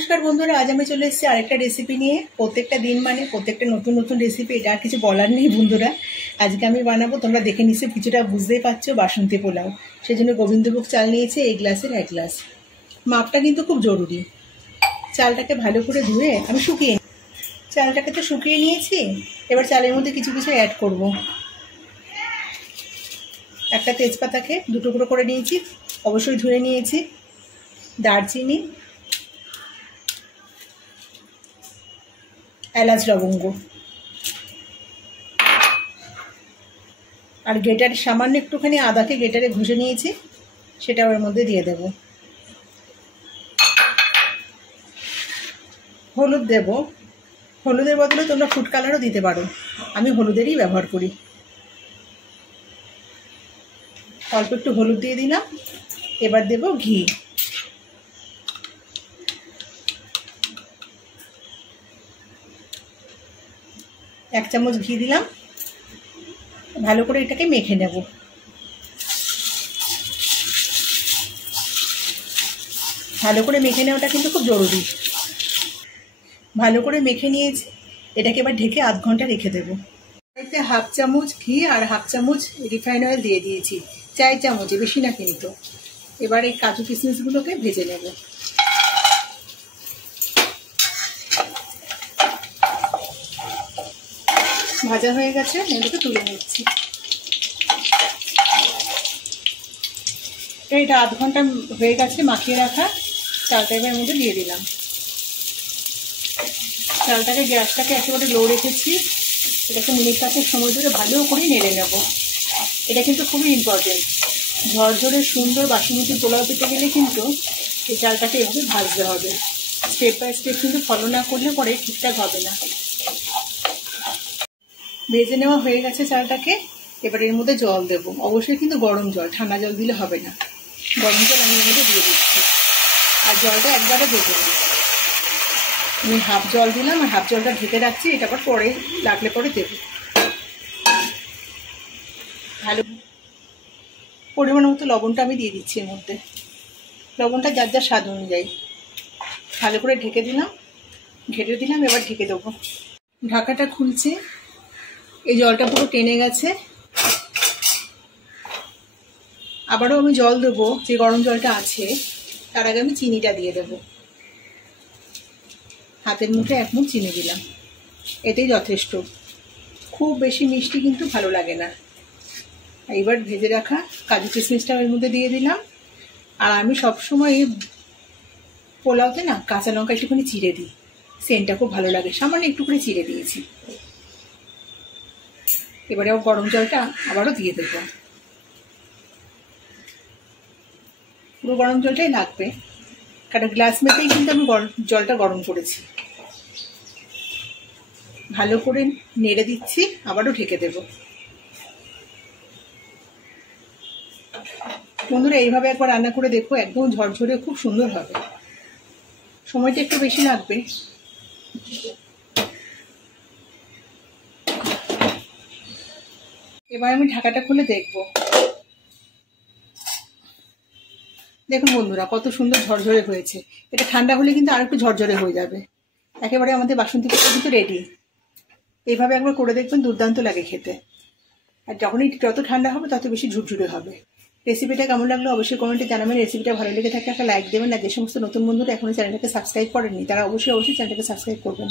নমস্কার বন্ধুরা, আজ আমি চলে এসেছি আরেকটা রেসিপি নিয়ে। প্রত্যেকটা দিন মানে প্রত্যেকটা নতুন নতুন রেসিপি, এটা আর কিছু বলার নেই বন্ধুরা। আজকে আমি বানাবো, তোমরা দেখে নিশ্চয়ই কিছুটা বুঝতেই পারছো, বাসন্তী পোলাও। সেই জন্য গোবিন্দভোগ চাল নিয়েছি, এই গ্লাসের 1 গ্লাস। মাপটা কিন্তু খুব জরুরি। চালটাকে ভালো করে ধুয়ে আমি চালটাকে তো শুকিয়ে নিয়েছি। এবার চালের মধ্যে কিছু কিছু অ্যাড করব। একটা তেজপাতাকে 2 টুকরো করে নিয়েছি, অবশ্যই ধুয়ে নিয়েছি। দারচিনি, এলাচ, লবঙ্গ আর গ্রেটার, সামান্য একটুখানি আদাকে গ্রেটারে ঘষে নিয়েছি, সেটা ওর মধ্যে দিয়ে দেব। হলুদ দেব। হলুদের বদলে তোমরা ফুড কালারও দিতে পারো, আমি হলুদেরই ব্যবহার করি। অল্প একটু হলুদ দিয়ে দিলাম। এবার দেব ঘি। এক চামচ ঘি দিলাম। ভালো করে এটাকে মেখে নেব। ভালো করে মেখে নেওয়াটা কিন্তু খুব জরুরি। ভালো করে মেখে নিয়েছি, এটাকে এবার ঢেকে আধ ঘন্টা রেখে দেবো। এতে 1/2 চামচ ঘি আর 1/2 চামচ রিফাইন অয়েল দিয়ে দিয়েছি, 4 চামচে, বেশি না কিন্তু। এবার এই কাজু কিশমিশগুলোকে ভেজে নেব। ভাজা হয়ে গেছে, এগুলোকে তুলে নিচ্ছি। এটা আধ ঘন্টা হয়ে গেছে মাখিয়ে রাখা। চালটা এবার মধ্যে দিয়ে দিলাম। চালটাকে, গ্যাসটাকে একেবারে লো রেখেছি। এটাকে মিনিট 5 সময় ধরে ভালো করে নেড়ে নেব। এটা কিন্তু খুবই ইম্পর্টেন্ট। ঝরঝরে সুন্দর বাসমতি পোলাও পেতে গেলে কিন্তু এই চালটাকে এভাবে ভাজতে হবে। স্টেপ বাই স্টেপ কিন্তু ফলো না করলে পরে ঠিকঠাক হবে না। ভেজে নেওয়া হয়ে গেছে চালটাকে। এবার এর মধ্যে জল দেব, অবশ্যই কিন্তু গরম জল, ঠান্ডা জল দিলে হবে না। গরম জল আমি এর মধ্যে দিয়ে দিচ্ছি। আর জলটা একবারে দেবো না, আমি হাফ জল দিলাম আর হাফ জলটা ঢেকে রাখছি। এটা আবার পরে লাগলে পরে দেবো। ভালো পরিমাণ মতো লবণটা আমি দিয়ে দিচ্ছি এর মধ্যে। লবণটা যার যার স্বাদ অনুযায়ী। ভালো করে ঢেকে দিলাম। এবার ঢেকে দেবো। ঢাকাটা খুলছে, এই জলটা পুরো টেনে গেছে। আবারও আমি জল দেবো, যে গরম জলটা আছে। তার আগে আমি চিনিটা দিয়ে দেবো। হাতের মুঠে 1 মুঠ চিনি দিলাম, এতেই যথেষ্ট। খুব বেশি মিষ্টি কিন্তু ভালো লাগে না। এবার ভেজে রাখা কাজু কিশমিশটা এর মধ্যে দিয়ে দিলাম। আর আমি সবসময় পোলাওতে না কাঁচা লঙ্কা একটুখানি চিড়ে দিই, সেন্টটা খুব ভালো লাগে। সামান্য একটু করে চিড়ে দিয়েছি। এবারে গরম জলটা আবারও দিয়ে দেবো। পুরো গরম জলটাই লাগবে, কারণ গ্লাস মেপেই কিন্তু আমি জলটা গরম করেছি। ভালো করে নেড়ে দিচ্ছি, আবারও ঢেকে দেব। বন্ধুরা, এইভাবে একবার রান্না করে দেখো, একদম ঝরঝরে খুব সুন্দর হবে। সময়টা একটু বেশি লাগবে। এবার আমি ঢাকাটা খুলে দেখব। দেখুন বন্ধুরা, কত সুন্দর ঝরঝরে হয়েছে। এটা ঠান্ডা হলে কিন্তু আর একটু ঝরঝরে হয়ে যাবে। একেবারে আমাদের বাসন্তী পোলাও কিন্তু রেডি। এইভাবে একবার করে দেখবেন, দুর্দান্ত লাগে খেতে। আর যত ঠান্ডা হবে তত বেশি ঝুরঝুরে হবে। রেসিপিটা কেমন লাগলো অবশ্যই কমেন্টে জানাবেন। রেসিপিটা ভালো লেগে থাকলে একটা লাইক দেবেন। আর যে সমস্ত নতুন বন্ধুরা এখনো চ্যানেলটাকে সাবস্ক্রাইব করেননি, তারা অবশ্যই চ্যানেলটাকে সাবস্ক্রাইব করবেন।